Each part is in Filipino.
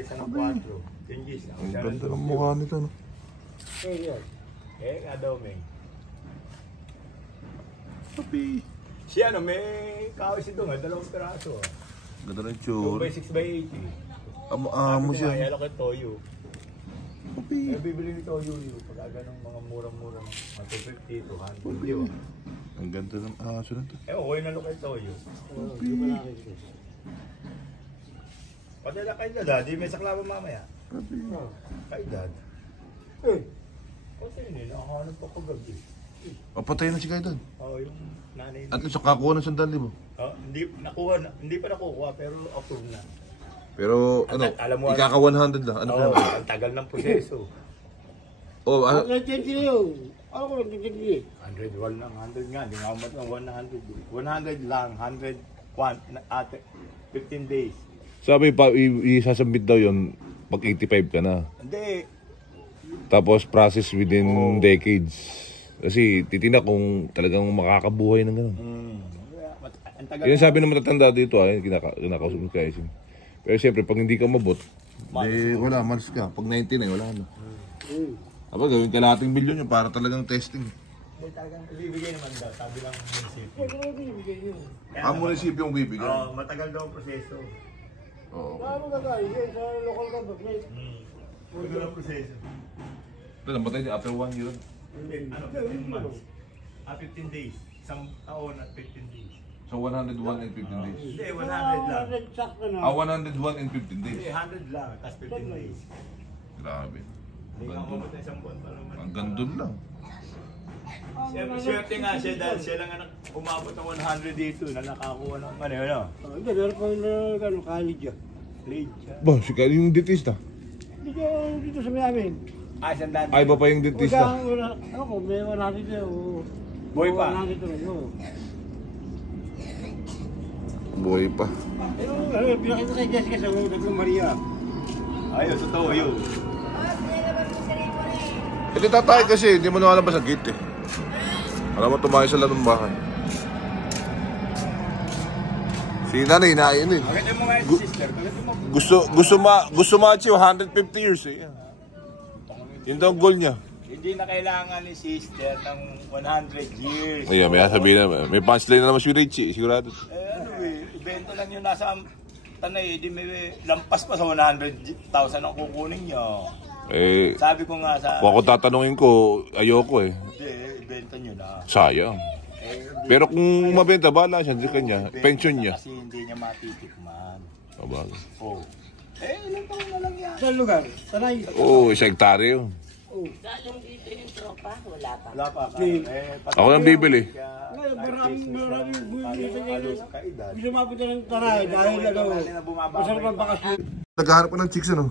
isa ng 4. Tingis. Ang ganda ng mukha nito, no? Nga daw, may. Papi. Si ano, may kawis ito nga, 2 piraso. Ganda rin 2 tsura. by 6 by 80. Amo siya. Kaya lang kay Toyo. Papi. May bibili ni Toyo yun. Pag ganong mga murang-murang, 250, 200. Yun. Ang ganda ng aso na ito. Ewan ko yun nalo kay Toyo. Papi. Padala kay Dad, di may saklaba mamaya. Papi. Kay Dad. Kasi hindi, nakahanap pa kagabi. Patay na si Kaidan. Oo, yung nanay. At least kakuha ng 100,000. Hindi pa nakukuha, pero approved na. Pero ano, alam mo, ikaka 100 lang. Ano Oo, kaya? ang tagal ng proseso. Oh, ano? 100 lang, 100 nga, hindi nga umat ng 100. 100 lang, 100, 15 days. Sabi pa, isasubmit daw yun pag 85 ka na. Hindi. Tapos process within decades. Kasi titina kung talagang makakabuhay ng gano'n. Ang tagal. Yan sabi ng matatanda dito, kinakausap mo kayo. Pero siyempre, pag hindi ka mabot, wala, malas ka. Pag 99, wala na. Kapag gawin ka lahating milyon yun para talagang testing. Hindi talagang ibibigay naman daw, sabi lang ng munisipyo. Ang munisipyo yung bibigyan? Oo, matagal daw ang proseso. Oo. Matagal ang proseso. Ito, namatay niya after 1 year. Ano, 15 months. 15 days. Isang taon at 15 days. So 101 and 15 days. Hindi, 100 lang. 101 and 15 days. Hindi, 100 lang, tapos 15 days. Grabe. Hindi ka mabot na isang buwan pa naman. Ang gandun lang. Swerte nga siya dahil siya lang ang umabot ng 100 dito na nakakuha ng ano. Hindi, meron pa yung college ah. Ba, si Kyle yung dentista. Dito sa Miami. Isang daan. Ay, ba pa yung dentista? Ako, may 100 dito. Boy pa. 100 rin, oo. Buhay pa. Pinakita kay Jessica sa Daglang Maria. Ayun, totoo yun. Hindi tatay kasi, hindi mo nakalabas ang gate eh. Alam mo, tumayo sa labang bahay. Si nanay, inain eh. Agad mo nga yung sister. Gusto ma-achieve 150 years eh. Yun daw ang goal niya. Hindi na kailangan ni sister ng 100 years. Ayan, may sabihin na, may punchline na naman si Richie, sigurado. Ibento lang yun nasa tanay, di may lampas pa sa 100,000 ang kukunin niya. Sabi ko nga sa... Kung ako tatanungin ko, ayoko eh. Hindi, ibenta nyo na. Sayang. Pero kung mabenta, bahala siya, hindi kanya. Pension niya. Kasi hindi niya matitikman. Abang. Oh. Ilang taon na lang yan. Saan lugar? Sanay. Oo, 1 hektaryo. Galong dito yung tropa, wala pa. Wala pa. Ako nang bibili. Maraming bumili sa ngayon. Gusto mapunta ng Tanay dahil masarap ang bakasyon. Naghahanap ka ng chicks ano?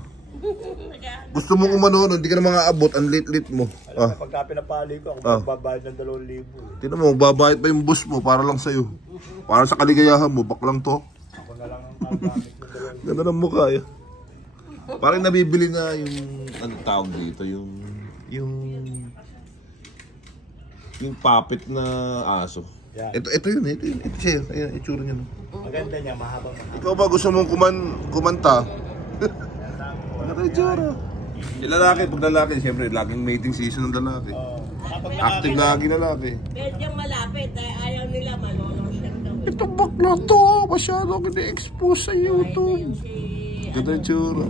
Gusto mo umano, hindi ka na mga abot, ang lit-lit mo. Pagka pinapali ko, ako magbabayad ng 2,000. Tinan mo, babayad pa yung boss mo para lang sa'yo. Para sa kaligayahan mo, baklang to. Ako na lang ang gagamit ng 2,000. Ganda ng mukha eh. Parang nabibili na yung, ano tawag dito, yung puppet na aso. Yan. Ito yun. Ito siya, ayan, itsura niya. No? Maganda niya, mahaba. Ikaw ba gusto mong kumanta? Ano kayo itsura? Yung lalaki, pag lalaki, siyempre, laging mating season ng lalaki. Active lagi lalaki. Medyo malapit, ayaw nila manonood siya daw. Ito bakla to, masyado kini-expose sa YouTube. Ganda itsura.